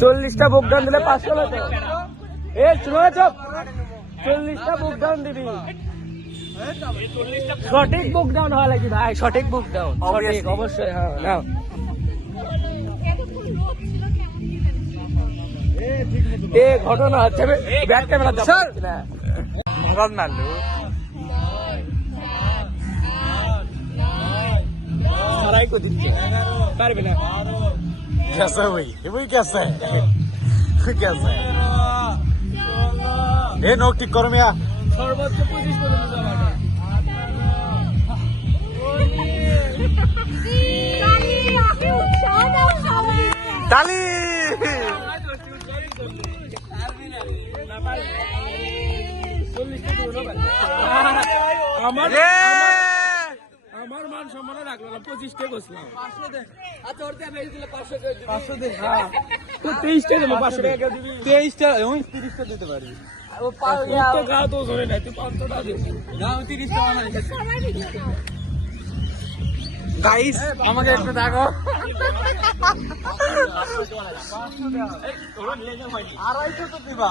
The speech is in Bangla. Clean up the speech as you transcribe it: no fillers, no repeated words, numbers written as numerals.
40টা বুক ডাউন দিলে 500 হতো। এ শুনো চুপ, 40টা বুক ডাউন দিবি। সঠিক বুক ডাউন হওয়া লাগবে ভাই, সঠিক বুক ডাউন সঠিক অবশ্যই। হ্যাঁ নাও এ ঘটনা হচ্ছে ব্যাক ক্যামেরা দাও না মরদ না লো সারাই কো দিচ্ছে পারবে না। कैसा हुई वही कैसा है कैसा है ए नोक ठीक करो मिया সর্বোচ্চ 25 পর্যন্ত যাবে। ताली আমার মান সম্মান রাখলো না, 25টা বসলাম। 500 দে। হ্যাঁ তো 23টা দেবো, 500 টাকা দিবি। 23টা 30টা দিতে পারি তো গা তো ধরে নাই, তুই 500টা দিবি। না 30টা মানে গাইস আমাকে একটু দেখো। আড়াইশো তো দিবা